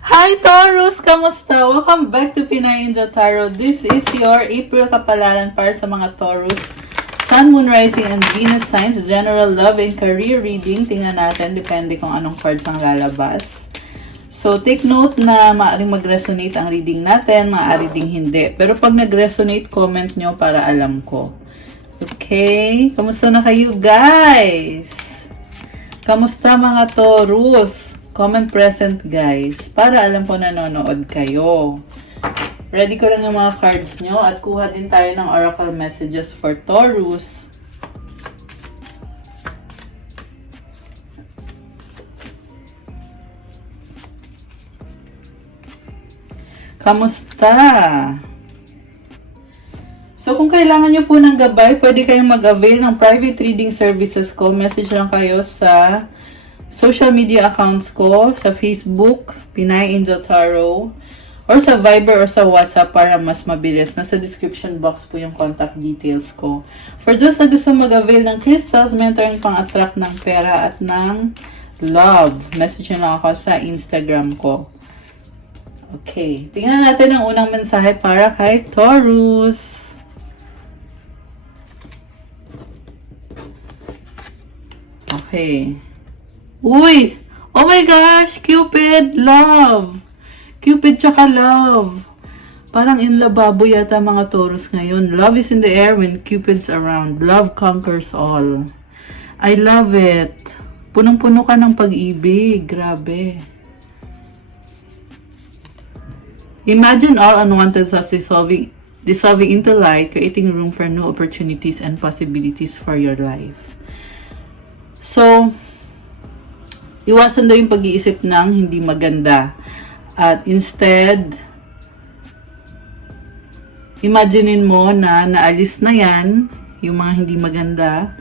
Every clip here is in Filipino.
Hi Taurus! Kamusta? Welcome back to Pinay Angel Tarot. This is your April kapalaran para sa mga Taurus. Sun, Moon, Rising, and Venus signs. General love and career reading. Tingnan natin. Depende kung anong cards ang lalabas. So, take note na maaaring mag-resonate ang reading natin. Maaari ding hindi. Pero pag nag-resonate, comment nyo para alam ko. Okay? Kamusta na kayo, guys? Kamusta mga Taurus? Comment present, guys. Para alam ko nanonood kayo. Ready ko lang yung mga cards nyo. At kuha din tayo ng oracle messages for Taurus. Kamusta? So, kung kailangan nyo po ng gabay, pwede kayong mag-avail ng private reading services ko. Message lang kayo sa social media accounts ko, sa Facebook, Pinay Angel Tarot, or sa Viber or sa WhatsApp para mas mabilis. Nasa description box po yung contact details ko. For those na gusto mag-avail ng crystals, mentoring pang-attract ng pera at ng love, message nyo lang ako sa Instagram ko. Okay, tingnan natin ang unang mensahe para kay Taurus. Okay. Uy! Oh my gosh! Cupid! Love! Cupid tsaka love. Parang in lababo yata mga Taurus ngayon. Love is in the air when Cupid's around. Love conquers all. I love it. Punong-puno ka ng pag-ibig. Grabe. Imagine all unwanted thoughts dissolving into light, creating room for new opportunities and possibilities for your life. So, iwasan daw yung pag-iisip ng hindi maganda. At instead, imaginein mo na naalis na yan, yung mga hindi maganda,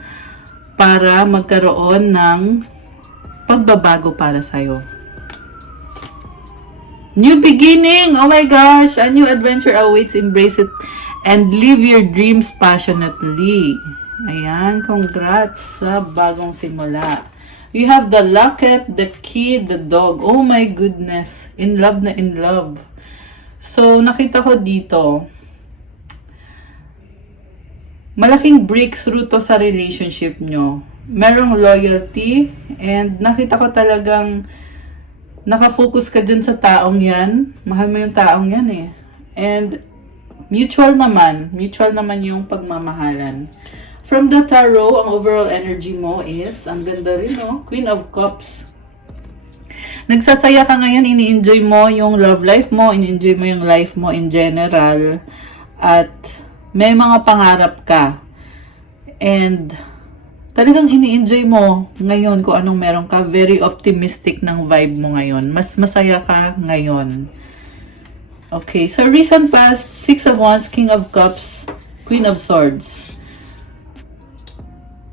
para magkaroon ng pagbabago para sa'yo. New beginning! Oh my gosh! A new adventure awaits. Embrace it and live your dreams passionately. Ayan, congrats sa bagong simula. You have the locket, the key, the dog. Oh my goodness. In love na in love. So, nakita ko dito, malaking breakthrough to sa relationship nyo. Merong loyalty and nakita ko talagang nakafocus ka dyan sa taong yan. Mahal mo yung taong yan eh. And mutual naman yung pagmamahalan. From the tarot, ang overall energy mo is, ang ganda rin, no? Queen of Cups. Nagsasaya ka ngayon, ini-enjoy mo yung love life mo, ini-enjoy mo yung life mo in general, at may mga pangarap ka. And talagang ini-enjoy mo ngayon kung anong meron ka. Very optimistic ng vibe mo ngayon. Mas masaya ka ngayon. Okay, so recent past, Six of Wands, King of Cups, Queen of Swords.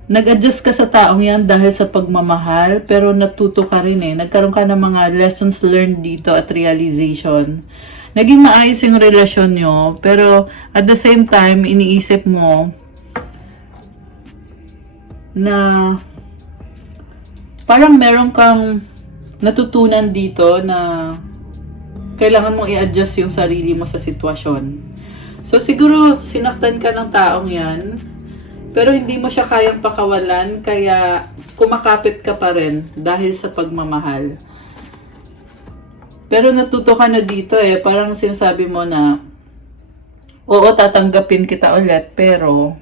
Nag-adjust ka sa taong yan dahil sa pagmamahal, pero natuto ka rin eh. Nagkaroon ka ng mga lessons learned dito at realization. Naging maayos yung relasyon nyo, pero at the same time, iniisip mo na parang meron kang natutunan dito na kailangan mong i-adjust yung sarili mo sa sitwasyon. So siguro sinaktan ka ng taong yan, pero hindi mo siya kayang pakawalan, kaya kumakapit ka pa rin dahil sa pagmamahal. Pero natuto ka na dito eh, parang sinasabi mo na, oo, tatanggapin kita ulit, pero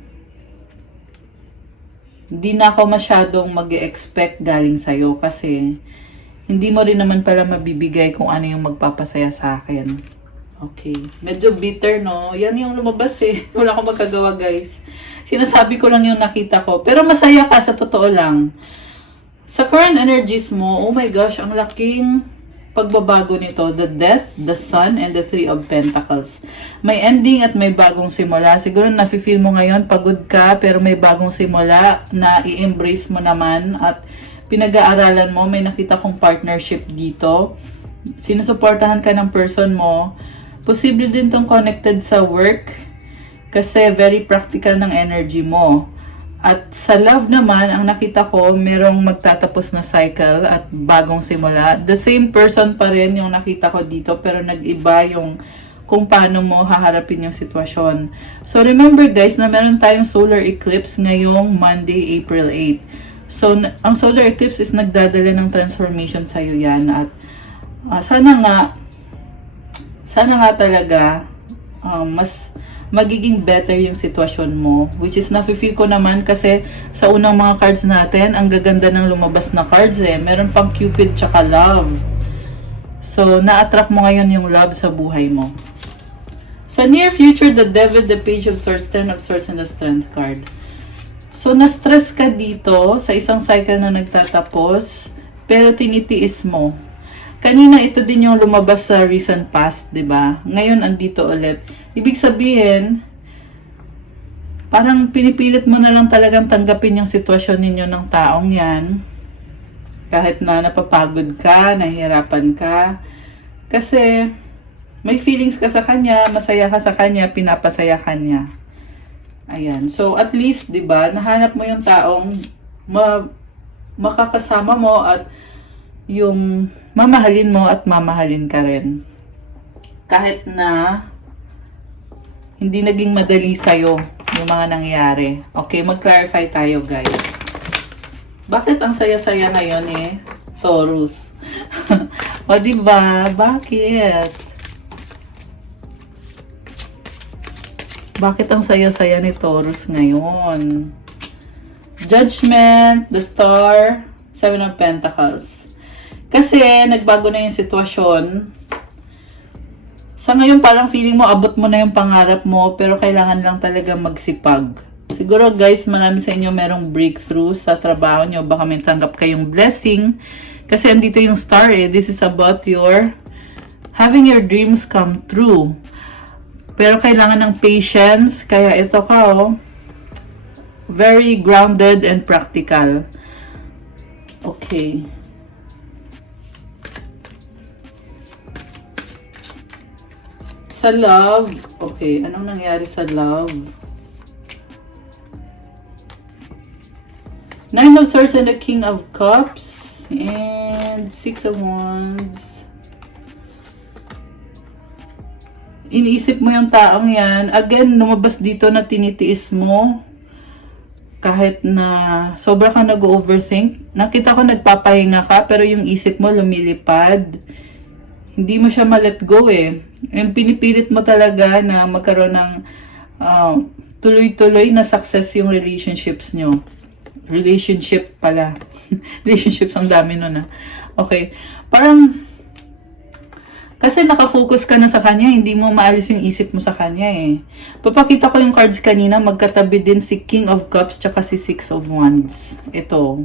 hindi na ako masyadong mag-expect galing sa'yo kasi hindi mo rin naman pala mabibigay kung ano yung magpapasaya sa akin. Okay. Medyo bitter, no? Yan yung lumabas eh. Wala akong magkagawa, guys. Sinasabi ko lang yung nakita ko. Pero masaya ka, sa totoo lang. Sa current energies mo, oh my gosh, ang laking pagbabago nito. The Death, the Sun, and the Three of Pentacles. May ending at may bagong simula. Siguro nafe-feel mo ngayon, pagod ka, pero may bagong simula na i-embrace mo naman at pinag-aaralan mo. May nakita kong partnership dito. Sinusuportahan ka ng person mo. Posible din tong connected sa work kasi very practical ng energy mo. At sa love naman, ang nakita ko, merong magtatapos na cycle at bagong simula. The same person pa rin yung nakita ko dito, pero nag-iba yung kung paano mo haharapin yung sitwasyon. So, remember guys, na meron tayong solar eclipse ngayong Monday, April 8. So, ang solar eclipse is nagdadala ng transformation sa'yo yan. At sana nga talaga, mas magiging better yung sitwasyon mo. Which is, nafe-feel ko naman kasi sa unang mga cards natin, ang gaganda ng lumabas na cards eh. Meron pang Cupid tsaka Love. So, na-attract mo ngayon yung love sa buhay mo. Sa near future, the Devil, the Page of Swords, Ten of Swords, and the Strength card. So, na-stress ka dito sa isang cycle na nagtatapos, pero tinitiis mo. Kanina, ito din yung lumabas sa recent past, di ba? Ngayon, andito ulit. Ibig sabihin, parang pinipilit mo na lang talagang tanggapin yung sitwasyon ninyo ng taong yan. Kahit na napapagod ka, nahihirapan ka. Kasi, may feelings ka sa kanya, masaya ka sa kanya, pinapasaya ka niya. Ayan. So, at least, di ba, nahanap mo yung taong makakasama mo at yung mamahalin mo at mamahalin ka rin. Kahit na hindi naging madali sa'yo yung mga nangyari. Okay, mag-clarify tayo guys. Bakit ang saya-saya ngayon eh? Taurus. O diba? Bakit? Bakit ang saya-saya ni Taurus ngayon? Judgment, the Star, Seven of Pentacles. Kasi, nagbago na yung sitwasyon. Sa ngayon, parang feeling mo, abot mo na yung pangarap mo, pero kailangan lang talaga magsipag. Siguro, guys, marami sa inyo merong breakthrough sa trabaho nyo. Baka may tanggap kayong blessing. Kasi, andito yung star eh. This is about your having your dreams come true. Pero, kailangan ng patience. Kaya, ito ka, oh. Very grounded and practical. Okay. Sa love, okay, anong nangyari sa love? Nine of Swords and the King of Cups and Six of Wands. Iniisip mo yung taong yan. Again, lumabas dito na tinitiis mo. Kahit na sobra kang nag-overthink. Nakita ko nagpapahinga ka pero yung isip mo lumilipad. Hindi mo siya ma-let go eh. And pinipilit mo talaga na magkaroon ng tuloy-tuloy na success yung relationships nyo. Relationship pala. Relationships, ang dami nun ah. Okay. Parang, kasi nakafocus ka na sa kanya, hindi mo maalis yung isip mo sa kanya eh. Papakita ko yung cards kanina, magkatabi din si King of Cups tsaka si Six of Wands. Ito.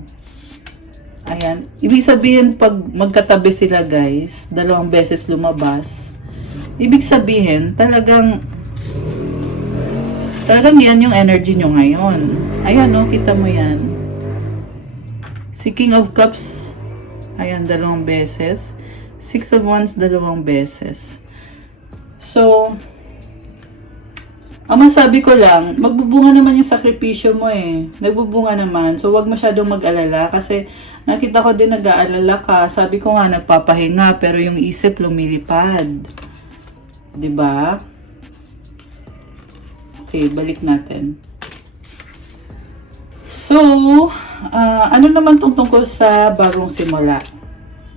Ayan. Ibig sabihin, pag magkatabi sila guys, dalawang beses lumabas, ibig sabihin, talagang yan yung energy nyo ngayon. Ayan, no? Kita mo yan. Si King of Cups, ayan, dalawang beses. Six of Wands, dalawang beses. So, ang masabi ko lang, magbubunga naman yung sakripisyo mo eh. Nagbubunga naman. So, wag masyadong mag-alala kasi nakita ko din nag-aalala ka. Sabi ko nga, nagpapahinga pero yung isip lumilipad. 'Di ba? Okay, balik natin. So, ano naman tungkol sa bagong simula?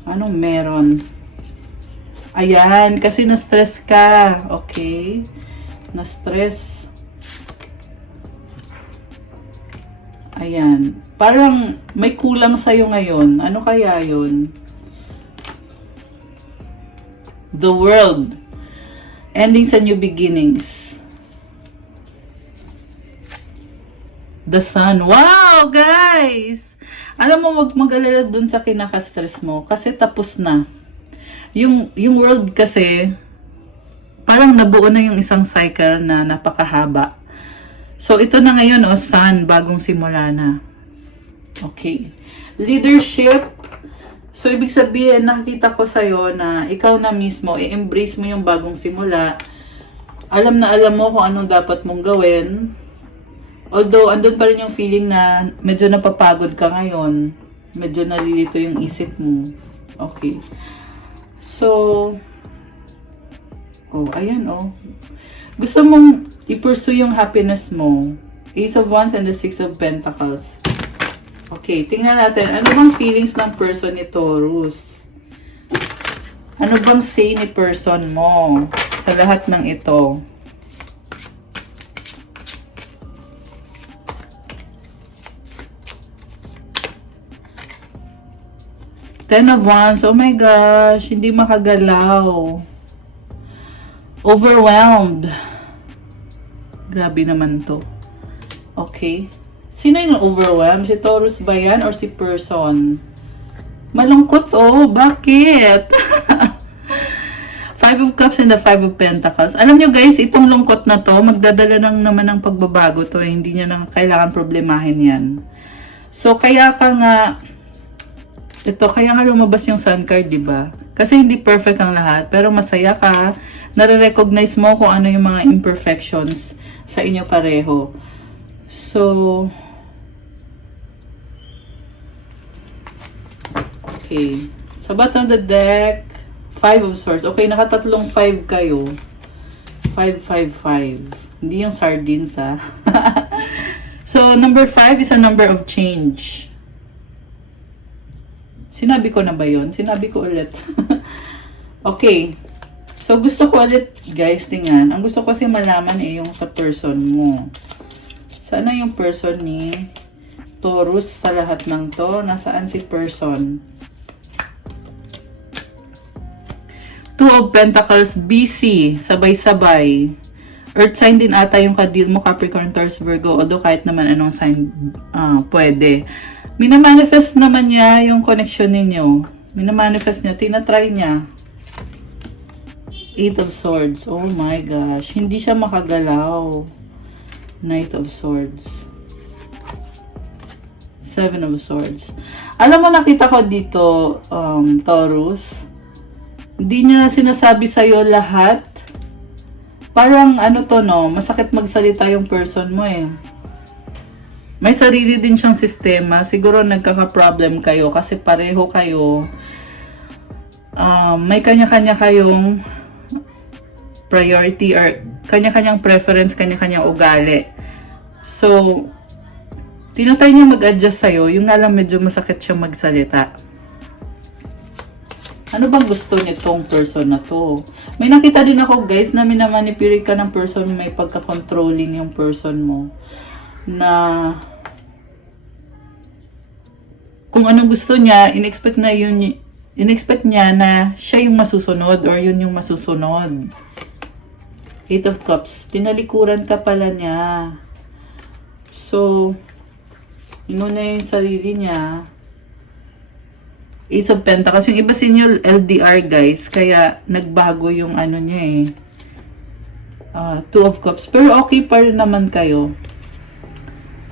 Anong meron? Ayan, kasi na-stress ka. Okay. Na-stress. Ayan. Parang may kulang sa'yo ngayon. Ano kaya yun? The World. Ending sa new beginnings. The Sun. Wow, guys! Alam mo, wag mag-alala dun sa kinaka-stress mo. Kasi tapos na. Yung world kasi, parang nabuo na yung isang cycle na napakahaba. So, ito na ngayon, Sun, bagong simula na. Okay. Leadership. So, ibig sabihin, nakikita ko sa'yo na ikaw na mismo, i-embrace mo yung bagong simula. Alam na alam mo kung anong dapat mong gawin. Although, andun pa rin yung feeling na medyo napapagod ka ngayon. Medyo nalilito yung isip mo. Okay. So, ayan Gusto mong i-pursue yung happiness mo. Ace of Wands and the Six of Pentacles. Okay, tingnan natin. Ano bang feelings ng person ni Taurus? Ano bang say ni person mo sa lahat ng ito? Ten of Wands. Oh my gosh. Hindi makagalaw. Overwhelmed. Grabe naman to. Okay. Sino yung overwhelmed? Si Taurus ba yan or si person? Malungkot Bakit? Five of Cups and the Five of Pentacles. Alam nyo guys, itong lungkot na to, magdadala naman ng pagbabago to. Hindi nyo na kailangan problemahin yan. So, kaya nga lumabas yung Sun card, di ba? Kasi hindi perfect ang lahat, pero masaya ka, nare-recognize mo kung ano yung mga imperfections sa inyo pareho. So, okay. Sa bottom of the deck, Five of Swords. Okay, nakatatlong 5 kayo. 5. Hindi yung sardines, ha? So, number 5 is a number of change. Sinabi ko na ba yun? Sinabi ko ulit. Okay. So, gusto ko ulit, guys, tingnan. Ang gusto ko kasi malaman yung sa person mo. Sana yung person ni Taurus sa lahat ng to? Nasaan si person? Two of Pentacles, busy. Sabay-sabay. Earth sign din ata yung kadil mo, Capricorn, Taurus, Virgo. Although kahit naman anong sign pwede. Minamanifest naman niya yung connection ninyo. Minamanifest niya. Tinatry niya. Eight of Swords. Oh my gosh. Hindi siya makagalaw. Knight of Swords. Seven of Swords. Alam mo, nakita ko dito, Taurus. Hindi niya sinasabi sa'yo lahat. Parang masakit magsalita yung person mo May sarili din siyang sistema. Siguro nagkaka-problem kayo kasi pareho kayo. May kanya-kanya kayong priority or kanya-kanyang preference, kanya-kanyang ugali. So, tinatry niya mag-adjust sa'yo. Yung nga lang medyo masakit siyang magsalita. Ano bang gusto nitong person na to? May nakita din ako guys na minamanipulate ka ng person, may pagka-controlling yung person mo. Na kung anong gusto niya, in-expect niya na siya yung masusunod or yun yung masusunod. Eight of Cups. Tinalikuran ka pala niya. So, inuna yung sarili niya. Ace of Pentacles. Yung iba sa inyo, LDR guys. Kaya, nagbago yung niya Two of Cups. Pero okay pa rin naman kayo.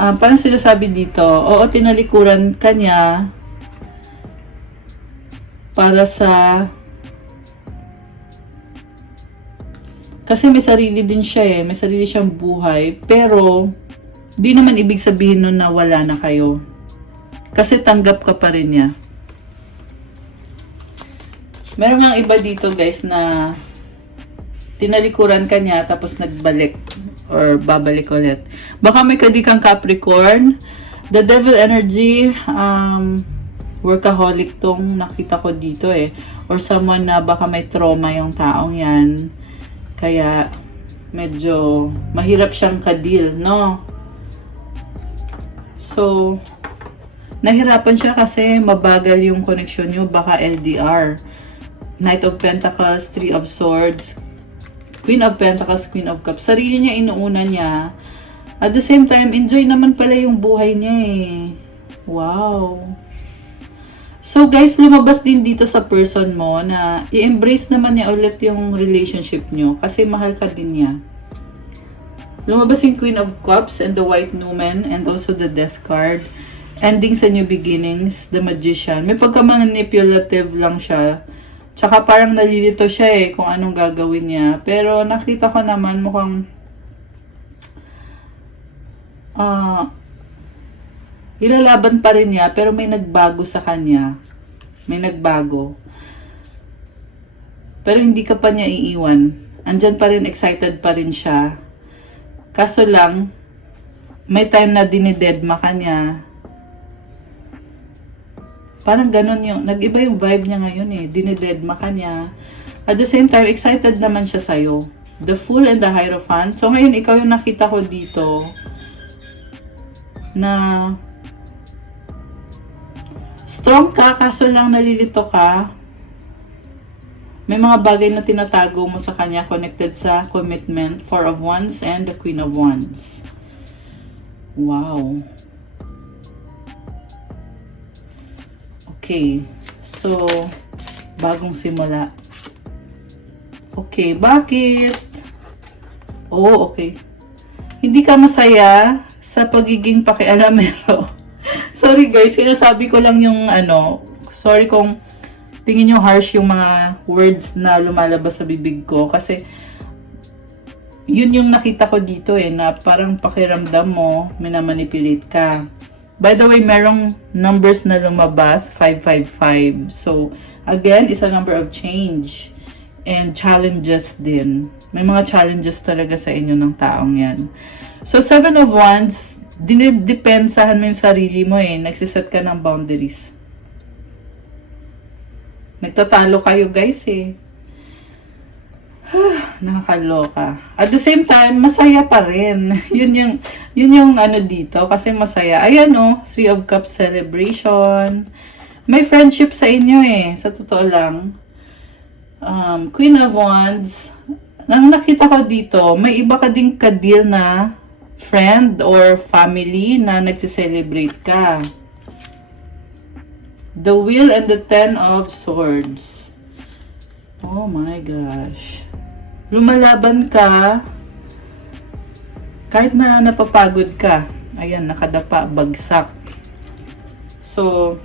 Parang sila sabi dito, oo, tinalikuran ka niya para sa... Kasi may sarili din siya may sarili siyang buhay. Pero, di naman ibig sabihin nun na wala na kayo. Kasi tanggap ka pa rin niya. Meron nga iba dito guys na tinalikuran ka niya tapos nagbalik. Or babalik ulit. Baka may kadikang Capricorn. The Devil energy, workaholic tong nakita ko dito Or someone na baka may trauma yung taong yan. Kaya, medyo mahirap siyang kadil, no? So, nahirapan siya kasi mabagal yung connection nyo. Baka LDR. Knight of Pentacles, Three of Swords, Queen of Pentacles, Queen of Cups. Sarili niya inuuna niya. At the same time, enjoy naman pala yung buhay niya Wow. So guys, lumabas din dito sa person mo na i-embrace naman niya ulit yung relationship niyo kasi mahal ka din niya. Lumabas yung Queen of Cups and the White Numen and also the Death card. Ending sa new beginnings, the Magician. May pagka-manipulative lang siya. Tsaka parang nalilito siya kung anong gagawin niya. Pero nakita ko naman mukhang ah, ilalaban pa rin niya, pero may nagbago sa kanya. May nagbago. Pero hindi ka pa niya iiwan. Andyan pa rin, excited pa rin siya. Kaso lang, may time na dinidedma ka niya. Parang ganun yung, nag-iba yung vibe niya ngayon eh. Dinidedma ka niya. At the same time, excited naman siya sa'yo. The Fool and the Hierophant. So ngayon, ikaw yung nakita ko dito na strong ka, kaso lang nalilito ka. May mga bagay na tinatago mo sa kanya connected sa commitment, Four of Wands and the Queen of Wands. Wow. Okay. So, bagong simula. Okay, bakit? Oh, okay. Hindi ka masaya sa pagiging pakialamero. Sorry guys, sinasabi ko lang yung sorry kung tingin nyo harsh yung mga words na lumalabas sa bibig ko. Kasi, yun yung nakita ko dito na parang pakiramdam mo, minamanipulate ka. By the way, merong numbers na lumabas, 555. So, again, is a number of change. And challenges din. May mga challenges talaga sa inyo ng taong yan. So, 7 of Wands, dinidepensahan mo yung sarili mo nagsiset ka ng boundaries. Nagtatalo kayo guys Nakakaloka. At the same time, masaya pa rin. yun yung dito, kasi masaya. Ayan Three of Cups celebration. May friendship sa inyo sa totoo lang. Queen of Wands. Nang nakita ko dito, may iba ka ding ka-deal na friend or family na nagsiselebrate ka. The Wheel and the Ten of Swords. Oh my gosh. Lumalaban ka kahit na napapagod ka. Ayan, nakadapa, bagsak. So,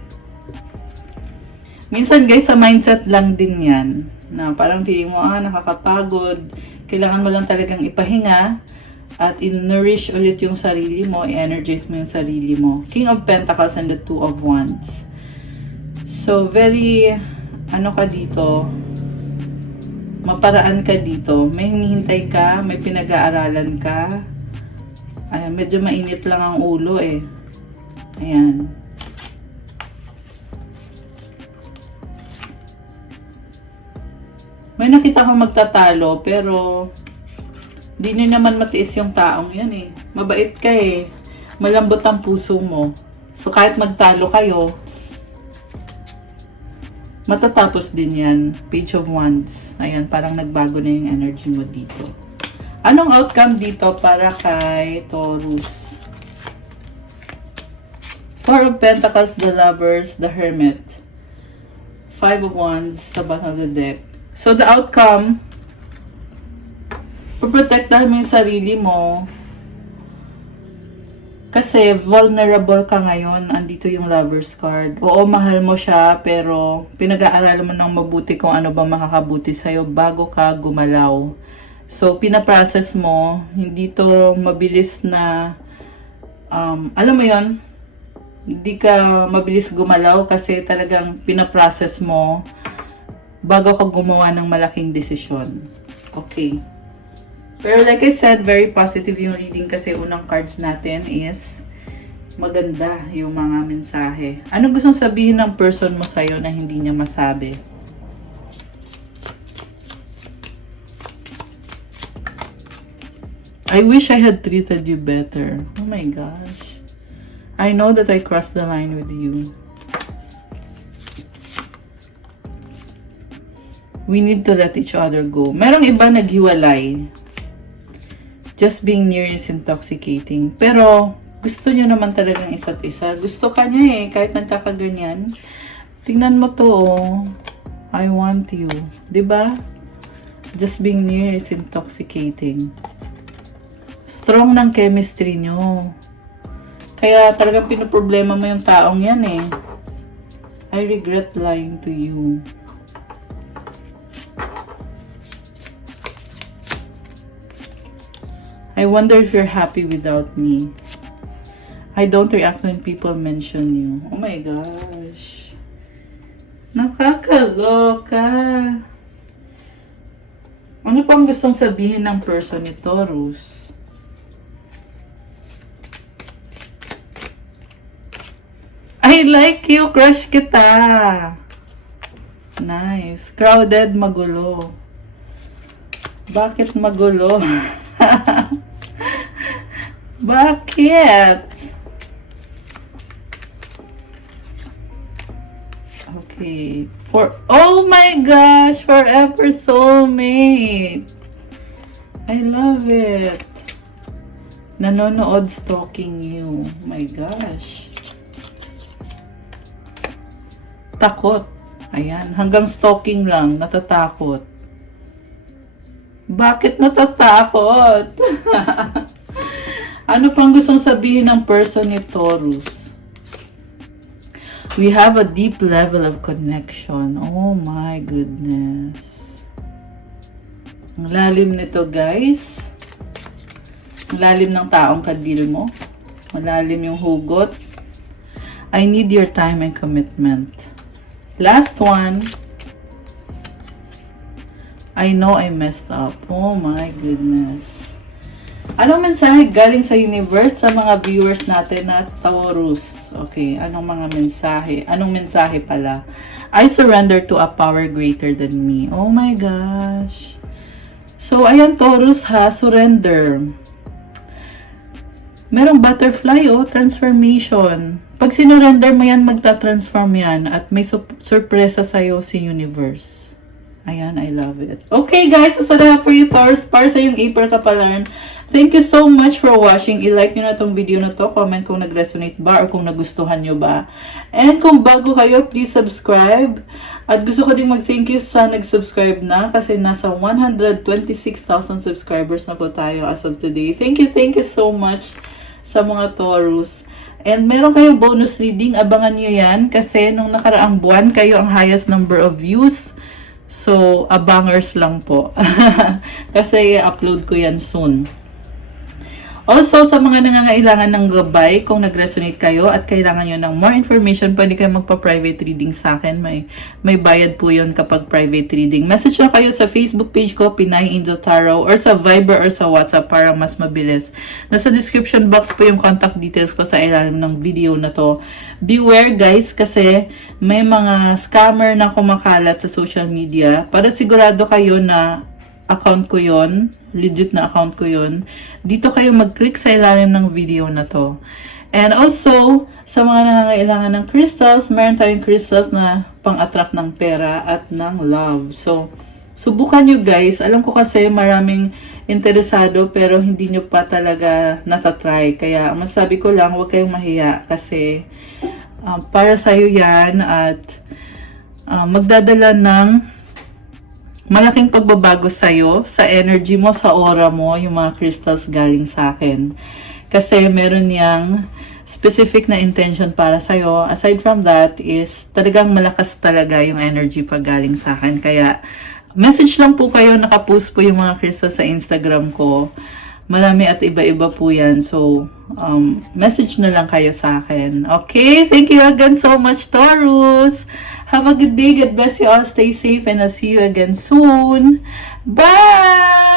minsan guys, sa mindset lang din yan. Na parang feeling mo, nakakapagod. Kailangan mo lang talagang ipahinga at in-nourish ulit yung sarili mo, i-energize mo yung sarili mo. King of Pentacles and the Two of Wands. So, very, ka dito, maparaan ka dito. May hinihintay ka, may pinag-aaralan ka. Ayan, medyo mainit lang ang ulo Ayan. May nakita ko magtatalo, pero di na naman matiis yung taong yan Mabait ka Malambot ang puso mo. So, kahit magtalo kayo, matatapos din yan. Page of Wands. Ayan, parang nagbago na yung energy mo dito. Anong outcome dito para kay Taurus? Four of Pentacles, the Lovers, the Hermit. Five of Wands sa bottom of the deck. So, the outcome, poprotektahan mo yung sarili mo. Kasi, vulnerable ka ngayon. Andito yung Lover's card. Oo, mahal mo siya, pero pinag-aaralan mo ng mabuti kung ano ba makakabuti sa'yo bago ka gumalaw. So, pinaprocess mo. Hindi to mabilis na, alam mo yon, hindi ka mabilis gumalaw kasi talagang pinaprocess mo bago ka gumawa ng malaking desisyon. Okay. Pero like I said, very positive yung reading kasi unang cards natin is maganda yung mga mensahe. Ano gustong sabihin ng person mo sa'yo na hindi niya masabi? I wish I had treated you better. Oh my gosh. I know that I crossed the line with you. We need to let each other go. Merong iba naghiwalay. Just being near is intoxicating. Pero, gusto nyo naman talagang isa't isa. Gusto ka niya kahit nagkakaganyan. Tingnan mo to, I want you. Diba? Just being near is intoxicating. Strong ng chemistry nyo. Kaya talagang pinoproblema mo yung taong yan I regret lying to you. I wonder if you're happy without me. I don't react when people mention you. Oh my gosh. Nakakaloka. Ano pang gustong sabihin ng person ni Taurus? I like you, crush kita. Nice. Crowded, magulo. Bakit magulo? Bakit? Okay. Oh my gosh, forever soulmate. I love it. Nanonood stalking you. My gosh. Takot. Ayan, hanggang stalking lang, natatakot. Bakit natatakot? Ano pang gustong sabihin ng person ni Taurus? We have a deep level of connection. Oh my goodness. Ang lalim nito, guys. Ang lalim ng taong kadil mo. Malalim yung hugot. I need your time and commitment. Last one. I know I messed up. Oh my goodness. Anong mensahe galing sa universe sa mga viewers natin na Taurus? Okay, anong mga mensahe? Anong mensahe pala? I surrender to a power greater than me. Oh my gosh. So, ayan Taurus ha, surrender. Merong butterfly, oh, transformation. Pag sinurrender mo yan, magta-transform yan at may surpresa sa'yo si universe. Ayan, I love it. Okay guys, that's all I have for you, Taurus. Para sa yung April Kapalaran. Thank you so much for watching. I-like nyo na tong video na to. Comment kung nag-resonate ba or kung nagustuhan nyo ba. And kung bago kayo, please subscribe. At gusto ko din mag-thank you sa nag-subscribe na kasi nasa 126,000 subscribers na po tayo as of today. Thank you so much sa mga Taurus. And meron kayong bonus reading. Abangan nyo yan kasi nung nakaraang buwan kayo ang highest number of views. So, abangers lang po. Kasi upload ko yan soon. Also, sa mga nangangailangan ng gabay, kung nag-resonate kayo at kailangan nyo ng more information, pwede kayo magpa-private reading sa akin. May bayad po yun kapag private reading. Message nyo kayo sa Facebook page ko, Pinay Angel Tarot, or sa Viber or sa WhatsApp para mas mabilis. Nasa description box po yung contact details ko sa ilalim ng video na to. Beware guys, kasi may mga scammer na kumakalat sa social media. Para sigurado kayo na account ko yon, legit na account ko yon, dito kayo mag-click sa ilalim ng video na to. And also, sa mga nangangailangan ng crystals, meron tayong crystals na pang-attract ng pera at ng love. So, subukan nyo guys. Alam ko kasi maraming interesado pero hindi nyo pa talaga natatry. Kaya, masabi ko lang, huwag kayong mahiya kasi para sa'yo yan at magdadala ng malaking pagbabago sa'yo, sa energy mo, sa aura mo, yung mga crystals galing sa akin. Kasi meron niyang specific na intention para sa'yo. Aside from that is talagang malakas talaga yung energy pag galing sa akin. Kaya message lang po kayo, nakapost po yung mga crystals sa Instagram ko. Marami at iba-iba po yan. So, message na lang kayo sa akin. Okay? Thank you again so much, Taurus! Have a good day. God bless you all. Stay safe and I'll see you again soon. Bye!